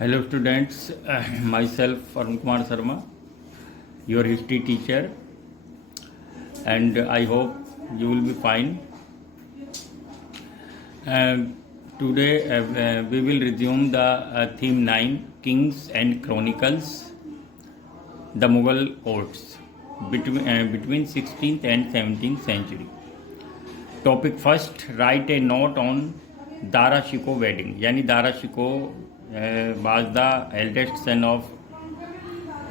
Hello students, myself Arun Kumar Sharma, your history teacher, and I hope you will be fine. Today we will resume the theme 9, Kings and Chronicles, the Mughal courts between 16th and 17th century. Topic first, write a note on Dara Shikoh wedding. Yani Dara Shikoh was the eldest son of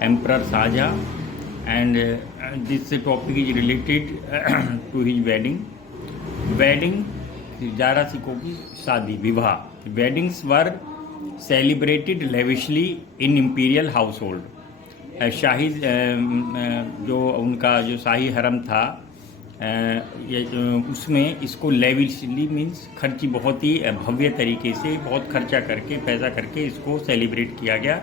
Emperor Shahjahan, and this topic is related to his wedding. Wedding, Dara Shikoh की शादी, विवाह. Weddings were celebrated lavishly in imperial household. शाही जो उनका जो शाही हरम था उसमें इसको लेविशली मीन्स खर्ची बहुत ही भव्य तरीके से बहुत खर्चा करके पैसा करके इसको सेलिब्रेट किया गया.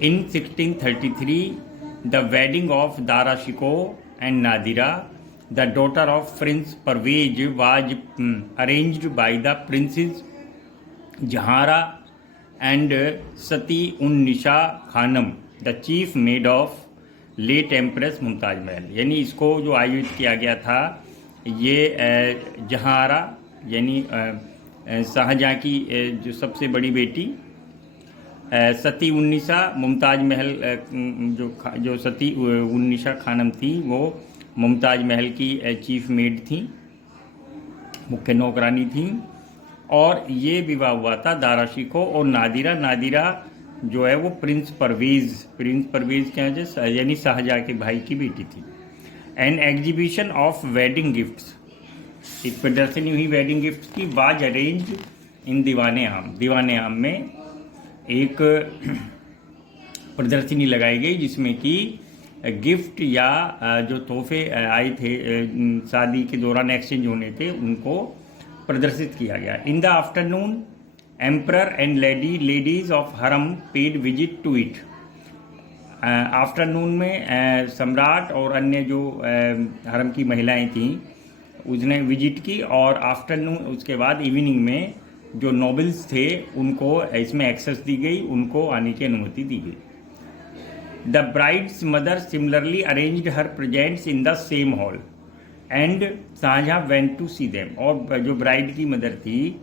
In 1633, the wedding of Dara Shikoh and Nadira, the daughter of Prince Parvez, was arranged by the Princes Jahara and Sati Unnisa Khanum, the chief maid of late empress Mumtaz Mahal. यानी इसको जो आयोजित किया गया था ये जहारा यानी शाहजहाँ की जो सबसे बड़ी बेटी सती उन्नीसा मुमताज़ महल जो सती उन्नीसा खानम थी वो मुमताज़ महल की चीफ मेड थी, मुख्य नौकरानी थी. और ये विवाह हुआ था दारा शिकोह और नादिरा जो है वो प्रिंस परवेज़ क्या है यानी शाहजहाँ के भाई की बेटी थी. An exhibition of wedding gifts, एक प्रदर्शनी हुई वेडिंग गिफ्ट्स की. वाज अरेंज इन दीवाने आम में एक प्रदर्शनी लगाई गई जिसमें कि गिफ्ट या जो तोहफे आए थे शादी के दौरान एक्सचेंज होने थे उनको प्रदर्शित किया गया. In the afternoon emperor and ladies of harem paid visit to it. Afternoon में सम्राट और अन्य जो हरम की महिलाएं थीं उसने विजिट की, और आफ्टरनून उसके बाद इवनिंग में जो नोबल्स थे उनको इसमें एक्सेस दी गई, उनको आने की अनुमति दी गई. The bride's mother similarly arranged her presents in the same hall and Shahjahan went to see them. और जो ब्राइड की मदर थी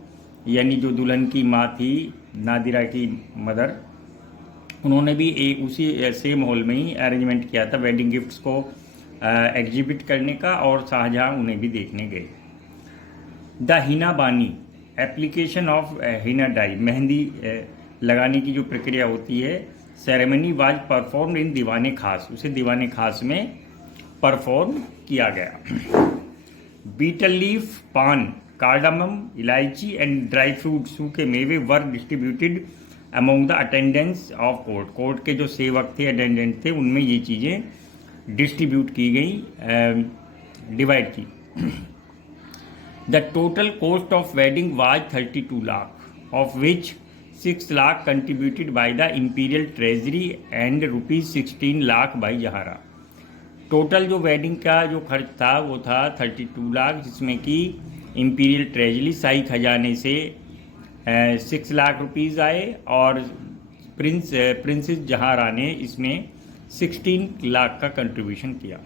यानी जो दुल्हन की माँ थी नादिरा की मदर, उन्होंने भी एक उसी सेम हॉल में ही अरेंजमेंट किया था वेडिंग गिफ्ट्स को एग्जिबिट करने का, और शाहजहाँ उन्हें भी देखने गए. द हिना बानी, एप्लीकेशन ऑफ हिना डाई, मेहंदी लगाने की जो प्रक्रिया होती है, सेरेमनी वाज परफॉर्म इन दीवाने खास, उसे दीवाने खास में परफॉर्म किया गया. बीटल लीफ, पान, कार्डामम, इलायची एंड ड्राई फ्रूट, सूखे मेवे वर distributed among the attendants of court. Court के जो सेवक थे, अटेंडेंट थे, उनमें ये चीज़ें डिस्ट्रीब्यूट की गई, डिवाइड की. The total cost of wedding was 32 lakh, of which 6 lakh contributed by the imperial treasury and ₹16 lakh by Jahara. Total जो वेडिंग का जो खर्च था वो था 32 लाख, जिसमें कि इंपीरियल ट्रेजरी शाही खजाने से 6 लाख रुपीज़ आए और प्रिंसेस जहारा ने इसमें 16 लाख का कंट्रीब्यूशन किया.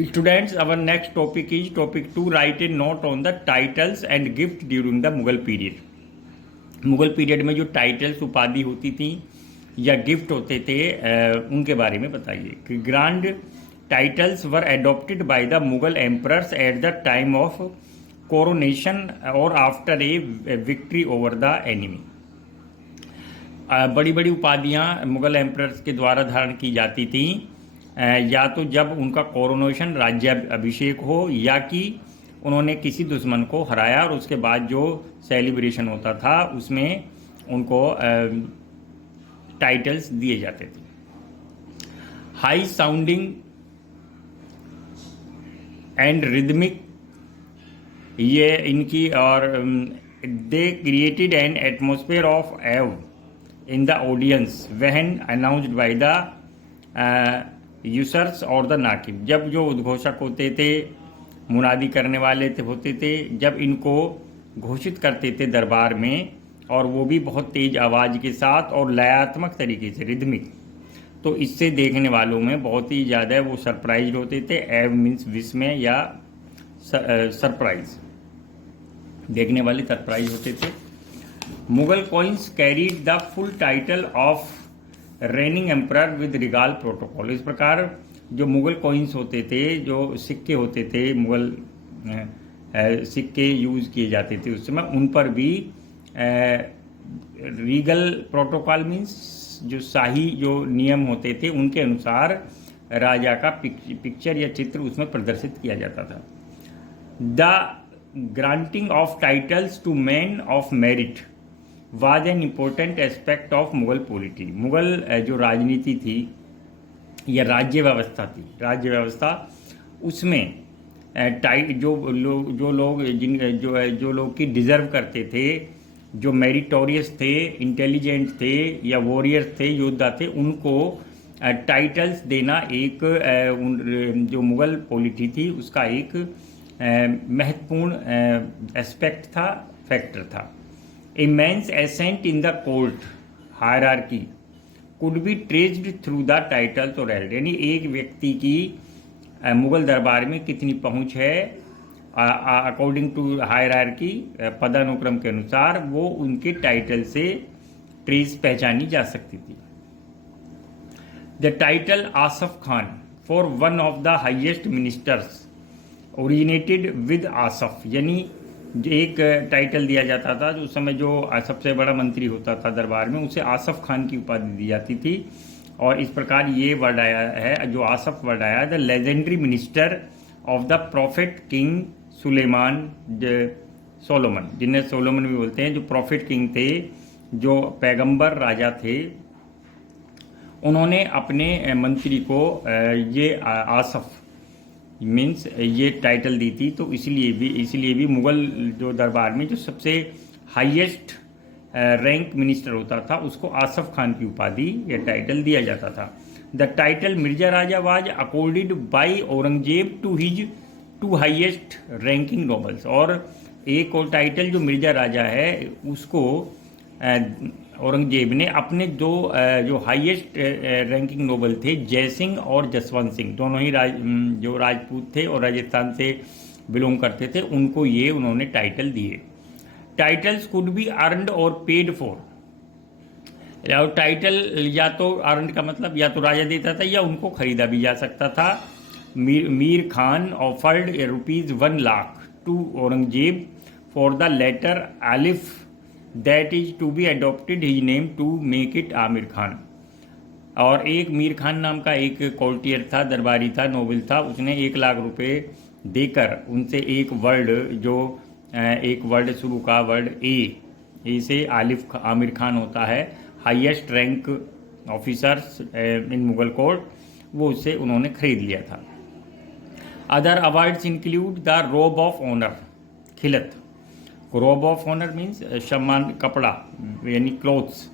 Students, our next topic is topic 2, right a note on the titles and gift during the Mughal period. Mughal period में जो टाइटल्स उपाधि होती थी या गिफ्ट होते थे उनके बारे में बताइए. कि grand titles were adopted by the Mughal emperors at the time of coronation और after a victory over the enemy. बड़ी बड़ी उपाधियाँ मुगल एम्परर्स के द्वारा धारण की जाती थी या तो जब उनका कोरोनेशन राज्याभिषेक हो या कि उन्होंने किसी दुश्मन को हराया और उसके बाद जो सेलिब्रेशन होता था उसमें उनको टाइटल्स दिए जाते थे. हाई साउंडिंग एंड रिदमिक ये इनकी, और they created an atmosphere of awe in the audience when announced by the ushers और द नाकिब. जब जो उद्घोषक होते थे, मुनादी करने वाले होते थे, जब इनको घोषित करते थे दरबार में और वो भी बहुत तेज आवाज़ के साथ और लयात्मक तरीके से, रिदमिक। तो इससे देखने वालों में बहुत ही ज़्यादा वो सरप्राइज होते थे। एव मीन्स विस्मय या सरप्राइज, देखने वाले सरप्राइज होते थे। Mughal coins carried the full title of raining emperor with रिगाल protocol. इस प्रकार जो मुगल कॉइन्स होते थे, जो सिक्के होते थे, मुगल सिक्के यूज़ किए जाते थे उस समय, उन पर भी रीगल प्रोटोकॉल मीन्स जो शाही जो नियम होते थे उनके अनुसार राजा का पिक्चर या चित्र उसमें प्रदर्शित किया जाता था। The granting of titles to man of merit was an important aspect of Mughal polity. Mughal जो राजनीति थी या राज्य व्यवस्था थी, राज्य व्यवस्था उसमें जो लोग की डिज़र्व करते थे, जो मेरिटोरियस थे, इंटेलिजेंट थे या वॉरियर थे, योद्धा थे, उनको टाइटल्स देना एक जो मुगल पॉलिटी थी उसका एक महत्वपूर्ण एस्पेक्ट था, फैक्टर था। A man's ascent in the court hierarchy could be traced through the titles और एल्ड, यानी एक व्यक्ति की मुगल दरबार में कितनी पहुंच है अकॉर्डिंग टू हायरार्की, पदानुक्रम के अनुसार, वो उनके टाइटल से ट्रेस पहचानी जा सकती थी। The title Asaf Khan for one of the highest ministers originated with Asaf, यानी एक टाइटल दिया जाता था जो उस समय जो सबसे बड़ा मंत्री होता था दरबार में, उसे आसफ खान की उपाधि दी जाती थी। और इस प्रकार ये वर्ड आया है, जो आसफ वर्ड आया, the legendary minister of the prophet king Sulaiman Solomon, जिन्हें सोलोमन भी बोलते हैं, जो प्रॉफिट किंग थे, जो पैगंबर राजा थे, उन्होंने अपने मंत्री को ये आसफ मीन्स ये टाइटल दी थी। तो इसलिए भी मुगल जो दरबार में जो सबसे हाईएस्ट रैंक मिनिस्टर होता था उसको आसफ खान की उपाधि या टाइटल दिया जाता था। The title Mirza Raja was accorded by Aurangzeb to his two highest ranking nobles, और एक और टाइटल जो मिर्जा राजा है उसको औरंगजेब ने अपने दो जो हाईएस्ट रैंकिंग नोबल थे, जयसिंह और जसवंत सिंह, दोनों ही जो राजपूत थे और राजस्थान से बिलोंग करते थे, उनको ये उन्होंने टाइटल दिए। टाइटल्स कुड बी अर्नड और पेड फॉर, और टाइटल या तो अर्नड का मतलब या तो राजा देता था या उनको खरीदा भी जा सकता था। Mir Khan offered ₹1 lakh to Aurangzeb for the letter Alif that is to be adopted his name to make it Amir Khan. और एक मीर खान नाम का एक कोर्टियर था, दरबारी था, नोबल था, उसने 1 लाख रुपए देकर उनसे एक वर्ड शुरू का वर्ड ए से आलिफ आमिर खान होता है, highest rank officers in Mughal court, वो उससे उन्होंने खरीद लिया था। Other awards include the robe of honour, khilat. Robe of honour means सम्मान, कपड़ा यानी clothes,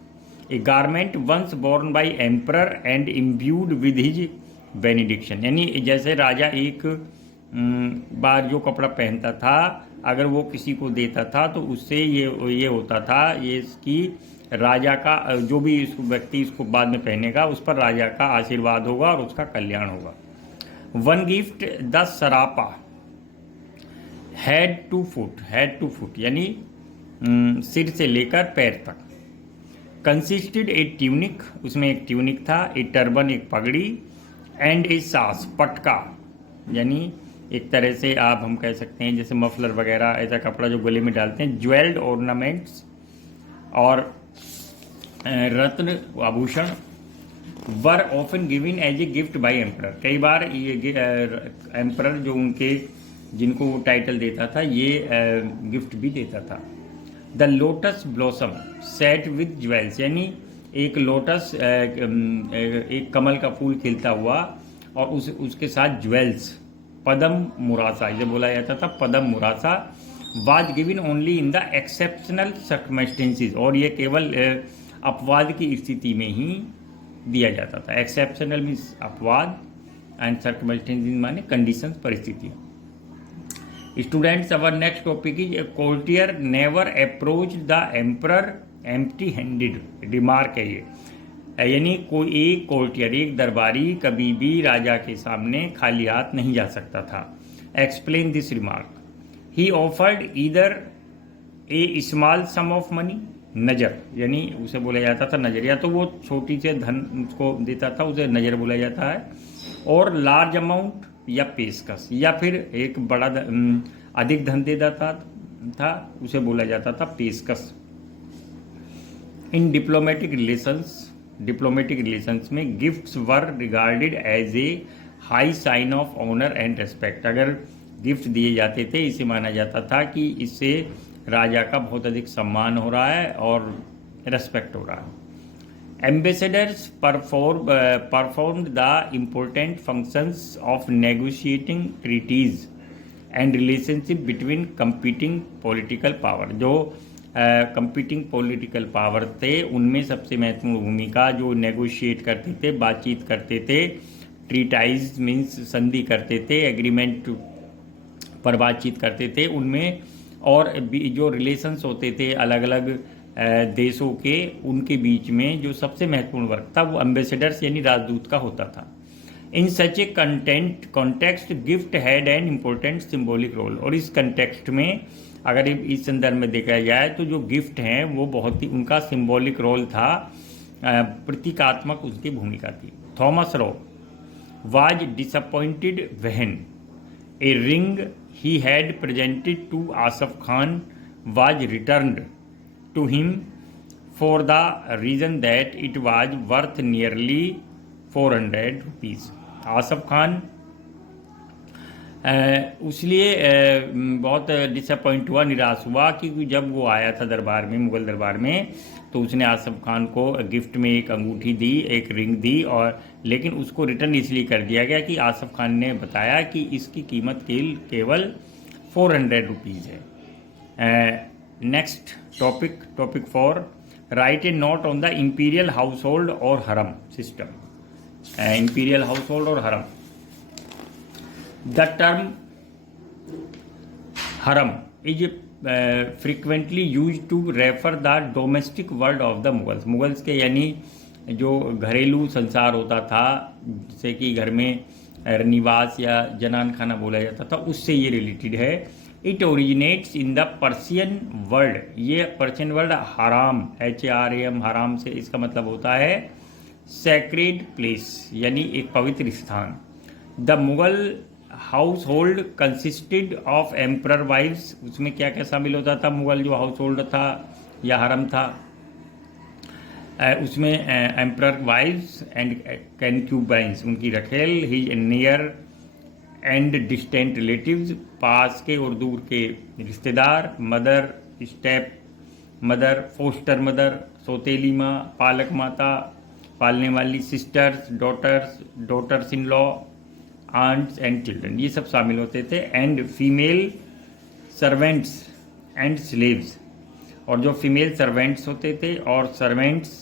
a garment once borne by emperor and imbued with his benediction, यानी जैसे राजा एक बार जो कपड़ा पहनता था, अगर वो किसी को देता था तो उससे ये होता था, ये इसकी राजा का जो भी व्यक्ति इसको बाद में पहनेगा उस पर राजा का आशीर्वाद होगा और उसका कल्याण होगा। वन गिफ्ट द सरापा हेड टू फुट यानी सिर से लेकर पैर तक। कंसिस्टेड ए ट्यूनिक, उसमें एक ट्यूनिक था, ए टर्बन एक पगड़ी, एंड ए सास पटका, यानी एक तरह से आप हम कह सकते हैं जैसे मफलर वगैरह, ऐसा कपड़ा जो गले में डालते हैं। ज्वेल्ड ऑर्नामेंट्स और रत्न आभूषण were often given as a gift by emperor, कई बार ये एम्परर जो उनके जिनको वो टाइटल देता था ये गिफ्ट भी देता था। The lotus blossom set with jewels, यानी एक लोटस एक कमल का फूल खिलता हुआ और उसके साथ ज्वेल्स, पदम मुरासा, इसे बोला जाता था पदम मुरासा। Was given only in the exceptional circumstances, और ये केवल अपवाद की स्थिति में ही दिया जाता था। एक्सेप्शनल मीन्स अपवाद एंड सर्कमस्टेंसेस माने कंडीशंस, परिस्थिति। Students, our next topic is a courtier never approach the emperor empty handed. Remark है ये, यानी कोई एक कोर्टियर, एक दरबारी कभी भी राजा के सामने खाली हाथ नहीं जा सकता था। Explain this remark. He offered either a small sum of money, nazar, यानी उसे बोला जाता था नज़र, या तो वो छोटी से धन उसको देता था, उसे नज़र बोला जाता है, और लार्ज अमाउंट या पेशकश, या फिर एक बड़ा अधिक धन दे देता था, उसे बोला जाता था पेशकश। इन डिप्लोमेटिक रिलेशंस में gifts were regarded as a high sign of honour and respect. अगर गिफ्ट दिए जाते थे, इसे माना जाता था कि इससे राजा का बहुत अधिक सम्मान हो रहा है और रेस्पेक्ट हो रहा है। Ambassadors performed the important functions of negotiating treaties and relationship between competing political power. जो कंपीटिंग पॉलिटिकल पावर थे, उनमें सबसे महत्वपूर्ण भूमिका, जो नेगोशिएट करते थे, बातचीत करते थे, ट्रीटाइज मीन्स संधि करते थे, एग्रीमेंट पर बातचीत करते थे, उनमें और जो रिलेशंस होते थे अलग अलग देशों के, उनके बीच में जो सबसे महत्वपूर्ण वर्क था वो एम्बेसडर्स यानी राजदूत का होता था। In such a context gift had an important symbolic role. और इस कंटेक्स्ट में अगर इस संदर्भ में देखा जाए तो जो गिफ्ट हैं वो बहुत ही उनका सिंबॉलिक रोल था, प्रतीकात्मक उसकी भूमिका थी। Thomas Roe was disappointed when a ring he had presented to Asaf Khan was returned to him for the reason that it was worth nearly 400 rupees. Asaf Khan उसलिए बहुत डिसअपॉइंट हुआ, निराश हुआ, क्योंकि जब वो आया था दरबार में, मुग़ल दरबार में, तो उसने आसफ खान को गिफ्ट में एक अंगूठी दी, एक रिंग दी, और लेकिन उसको रिटर्न इसलिए कर दिया गया कि आसफ खान ने बताया कि इसकी कीमत केवल 400 रुपीज़ है। Next topic 4, write a note on the imperial household और harem system. Imperial household और harem. The term harem is frequently use to refer the domestic world of the Mughals. Mughals के यानी जो घरेलू संसार होता था, जैसे कि घर में निवास या जनान खाना बोला जाता था, उससे ये रिलेटेड है। It originates in the Persian world. ये पर्शियन वर्ल्ड हराम, HARAM, हराम से इसका मतलब होता है सैक्रेड प्लेस, यानी एक पवित्र स्थान। The Mughal household consisted of emperor wifes. उसमें क्या क्या शामिल होता था? मुगल जो हाउस होल्ड था या हरम था, उसमें एम्परर वाइफ्स एंड कॉन्क्यूबाइंस, उनकी रखेल, his near and distant relatives, पास के और दूर के रिश्तेदार, mother, stepmother, foster mother, सौतेली माँ, पालक माता, पालने वाली, sisters, daughters in law, aunts and children, ये सब शामिल होते थे। And female servants and slaves, और जो फीमेल सर्वेंट्स होते थे और सर्वेंट्स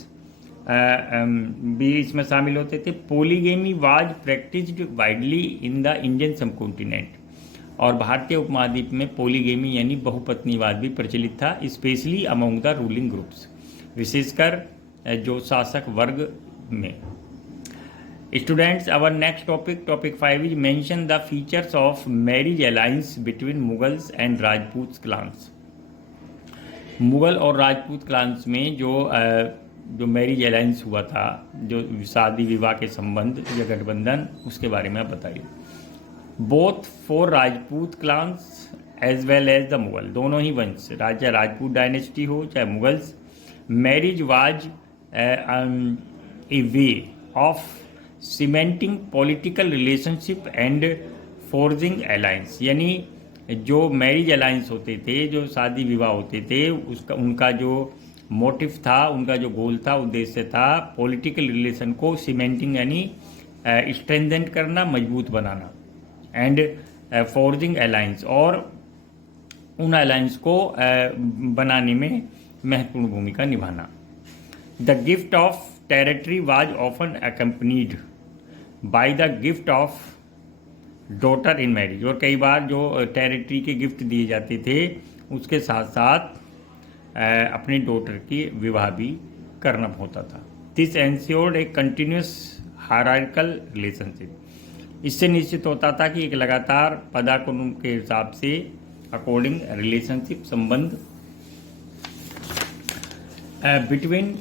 भी इसमें शामिल होते थे। Polygamy was practised widely in the Indian subcontinent, और भारतीय उपमहाद्वीप में पोलीगेमी यानी बहुपत्नीवाद भी प्रचलित था, specially among the ruling groups, विशेषकर जो शासक वर्ग में। Students, our next topic 5 is mention the features of marriage alliance between Mughals and Rajput clans. Mughal और राजपूत क्लान्स में जो मैरिज अलायंस हुआ था, जो शादी विवाह के संबंध या गठबंधन, उसके बारे में आप बताइए। Both for Rajput clans as well as the Mughal, दोनों ही वंश, चाहे राजपूत डायनेस्टी हो चाहे Mughals, marriage was a way of cementing political relationship and forging alliance, यानी जो मैरिज अलायंस होते थे, जो शादी विवाह होते थे, उनका जो मोटिव था, उनका जो गोल था, उद्देश्य था, पॉलिटिकल रिलेशन को सीमेंटिंग यानी स्ट्रेंथन करना, मजबूत बनाना, एंड फोर्जिंग अलायंस, और उन अलायंस को बनाने में महत्वपूर्ण भूमिका निभाना। The gift of territory was often accompanied by the gift of daughter in marriage, और कई बार जो टेरिटरी के गिफ्ट दिए जाते थे उसके साथ साथ अपनी डॉटर की विवाह भी करना होता था। This ensured a continuous hierarchical relationship, इससे निश्चित होता था कि एक लगातार पदानुक्रम के हिसाब से अकॉर्डिंग रिलेशनशिप संबंध बिटवीन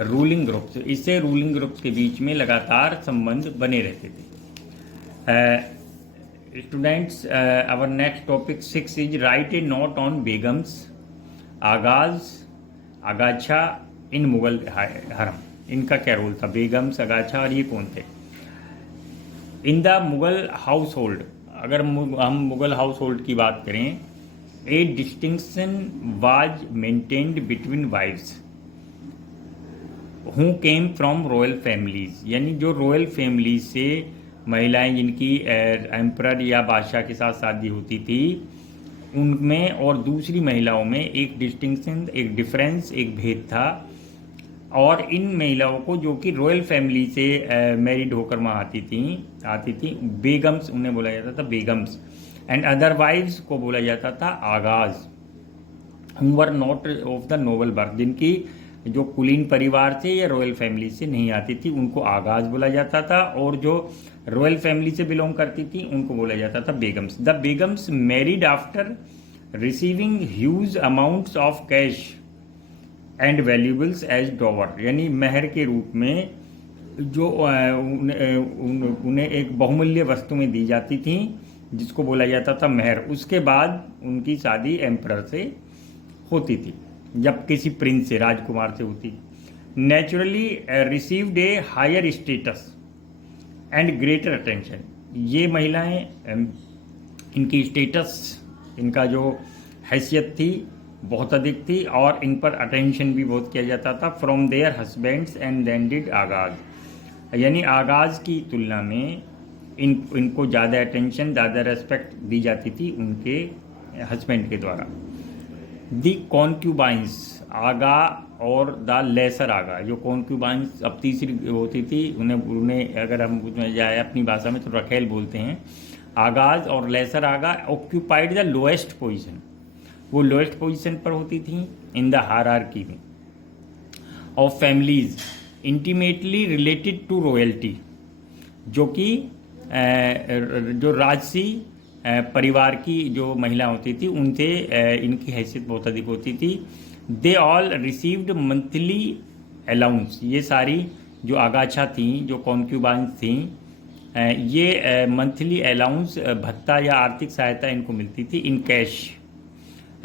रूलिंग ग्रुप्स, इससे रूलिंग ग्रुप्स के बीच में लगातार संबंध बने रहते थे। Students, our next topic 6 is write a note on begums, aghas, aghachas इन मुगल हरम। इनका क्या रोल था, बेगम्स, आगाछा, और ये कौन थे? In the Mughal household, अगर हम मुगल हाउस होल्ड की बात करें, a distinction was maintained between wives who came from royal families, यानी जो रॉयल फैमिली से महिलाएं जिनकी एम्परर या बादशाह के साथ शादी होती थी उनमें और दूसरी महिलाओं में एक डिस्टिंक्शन, एक डिफरेंस, एक भेद था। और इन महिलाओं को जो कि रॉयल फैमिली से मैरिड होकर वहाँ आती थी बेगम्स, उन्हें बोला जाता था बेगम्स, एंड अदर वाइव्स को बोला जाता था aghas, who were not of the noble birth, जिनकी जो कुलीन परिवार से या रॉयल फैमिली से नहीं आती थी उनको आगाज बोला जाता था, और जो रॉयल फैमिली से बिलोंग करती थी उनको बोला जाता था begums. The begums married after receiving huge amounts of cash and valuables as dower, यानी महर के रूप में जो उन्हें एक बहुमूल्य वस्तु में दी जाती थी जिसको बोला जाता था महर। उसके बाद उनकी शादी एम्परर से होती थी, जब किसी प्रिंस से, राजकुमार से होती। Naturally received a higher status and greater attention, ये महिलाएं इनकी स्टेटस, इनका जो हैसियत थी बहुत अधिक थी, और इन पर अटेंशन भी बहुत किया जाता था from their husbands and then did aghas, यानी आगाज की तुलना में इनको ज़्यादा अटेंशन, ज़्यादा रेस्पेक्ट दी जाती थी उनके हस्बैंड के द्वारा। दी कॉन्क्यूबाइंस, आगा और द लेसर आगा, जो कॉन्क्यूबाइंस अब तीसरी होती थी, उन्हें अगर हम उसमें जाए अपनी भाषा में तो रखेल बोलते हैं। आगाज और lesser agha occupied the lowest position, वो लोएस्ट पोजीशन पर होती थी इन द हायरार्की में of families intimately related to royalty, जो कि जो राजसी परिवार की जो महिला होती थी उनसे इनकी हैसियत बहुत अधिक होती थी। They all received monthly allowance, ये सारी जो आगाछा थी, जो कॉन्क्यूबाइंस थी, ये मंथली अलाउंस, भत्ता या आर्थिक सहायता इनको मिलती थी इन कैश,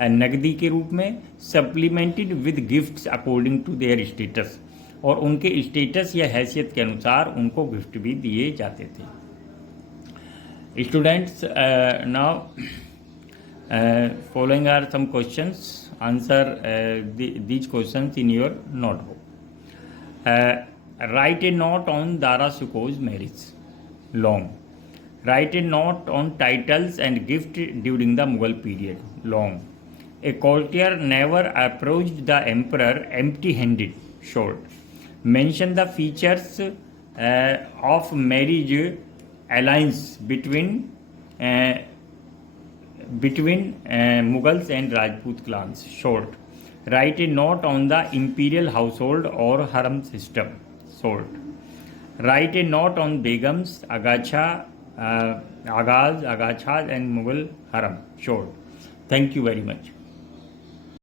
नकदी के रूप में, supplemented with gifts according to their status, और उनके स्टेटस या हैसियत के अनुसार उनको गिफ्ट भी दिए जाते थे। Students, now following are some questions, answer these questions in your notebook. Write a note on Dara Shikoh's marriage, long. Write a note on titles and gift during the Mughal period, long. A courtier never approached the emperor empty-handed, short. Mention the features of marriage alliance between Mughals and Rajput clans, short. Write a note on the imperial household or harem system, short. Write a note on Begums, Agachas, and Mughal harem, short. Thank you very much.